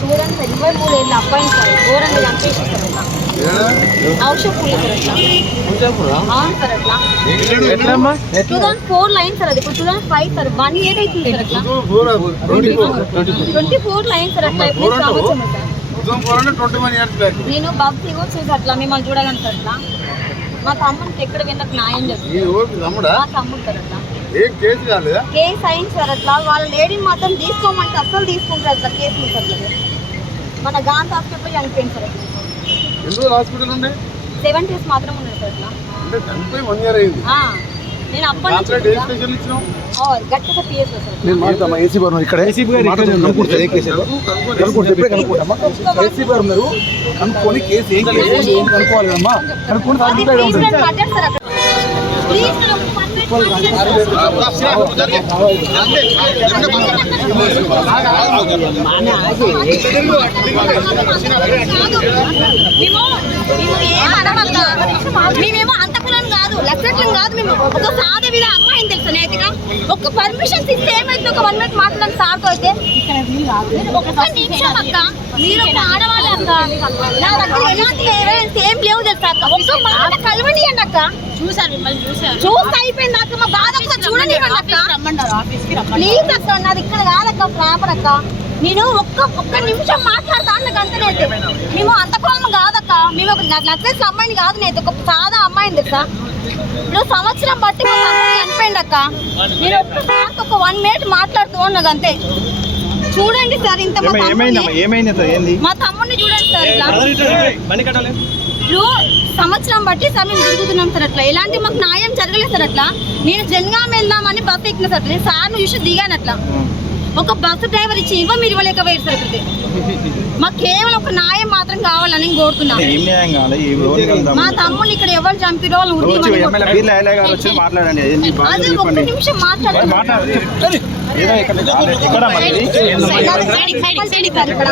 చూడండి సార్ ఇరవై మూడు ఏళ్ళు అబ్బాయి సార్ ఘోరంగా చంపేసి సార్ అట్లా ఔషధ పూలు sir sir two thousand four line sir అది. ఇప్పుడు two thousand five sir. One year అవుతుంది సార్ అట్లా. ట్వంటీ ఫోర్ లైన్ సార్ అట్లా. సంవత్సరం సార్? నేను బాబు వచ్చేసి అట్లా మిమ్మల్ని చూడగలను సార్ అట్లా. మా తమ్ముడికి ఎక్కడ వెళ్ళక న్యాయం జరుగుతుంది ఈ ఊరికి తమ్ముడా? మా తమ్ముడు సార్ అట్లా. ఏం కేసు కాలేదా? కేసు అయింది సార్ అట్లా వాళ్ళ లేడీని మాత్రం తీసుకోమంటే అస్సలు తీసుకుంటారు అట్లా కేసు అట్లా మన గాంధీ హాస్పిటల్లో చనిపోయింది సార్ ఎందుకు హాస్పిటల్ ఉండే? సెవెన్ డేస్ మాత్రం ఉన్నాయి సార్ అట్లా అంటే చనిపోయి వన్ ఇయర్ అయింది. ఆ, నేను అప్పటి నుంచి గట్టిగా పిఎస్ సార్. నేను మాట్లాడతామా? ఏసీ గారు ఇక్కడ. ఏసీబీ గారు ఇక్కడ కనుక్కుంటా ఏ కేసు ఏదో. కనుక్కుంటా ఇప్పుడే కనుక్కుంటామా? ఏసీ గారు మీరు కనుక్కొని కేసు ఏం కేసు ఏం కనుక్కోవాలి కదమ్మా? కనుక్కొని ఉంటుంది ప్లీజ్ మేమేమో అంత కులం కాదు లక్షట్లం కాదు మేము. ఒక సాధ మీద అమ్మాయిని తెలుసు నేతిగా ఒక పర్మిషన్ ఇస్తే ఏమైతే ఒక వన్ మినిట్ మాట్లాడడం సార్తో అయితే. ఒక్క నిమిషం అక్క. మీరు ఒక ఆడవాళ్ళు అక్క. నా దగ్గర ఎలాంటి ఏం లేవు తెలుసా అక్క? ఒక్క మాట కలవనియండి అక్క. చూసారు మిమ్మల్ని చూసారు చూస్తే అయిపోయింది అక్క మా బాధ ఒకసారి చూడండి రమ్మన్నారు ప్లీజ్ అక్క నాది ఇక్కడ కాదక్క ప్రాపర్ అక్క. నేను ఒక్క ఒక్క నిమిషం మాట్లాడతా నాకు అంతనైతే మేము అంత కులం కాదక్క. మేము ఒక నచ్చలేసిన అమ్మాయిని కాదు నేను ఒక సాదా అమ్మాయిని తెలుసా? ఇప్పుడు సంవత్సరం బట్టి చనిపోయింది అక్క. నేను ఒక్కసారి ఒక వన్ మినిట్ మాట్లాడుతూ ఉన్నాను అంతే. చూడండి సార్ ఇంత ఏమైంది మా తమ్ముడిని చూడండి సార్ ఇలా. బండి కట్టాలి ఇప్పుడు సంవత్సరం బట్టి సార్ మేము తిరుగుతున్నాం సార్ అట్లా. ఎలాంటి మాకు న్యాయం జరగలేదు సార్ అట్లా. నేను జనగాం వెళ్దామని బస్సు ఎక్కిన సార్. నేను సార్ను చూసి దిగాను అట్లా. ఒక బస్సు డ్రైవర్ ఇచ్చి ఇవ్వ మీరు ఇవ్వలేకపోయారు సార్ మాకు కేవలం ఒక న్యాయం కావాలని నేను కోరుతున్నా ఏం న్యాయం కావాలి? మా ఇక్కడ ఎవరు చంపిరో వాళ్ళు మాట్లాడండి. అదే ఒక్క నిమిషం ఇక్కడ.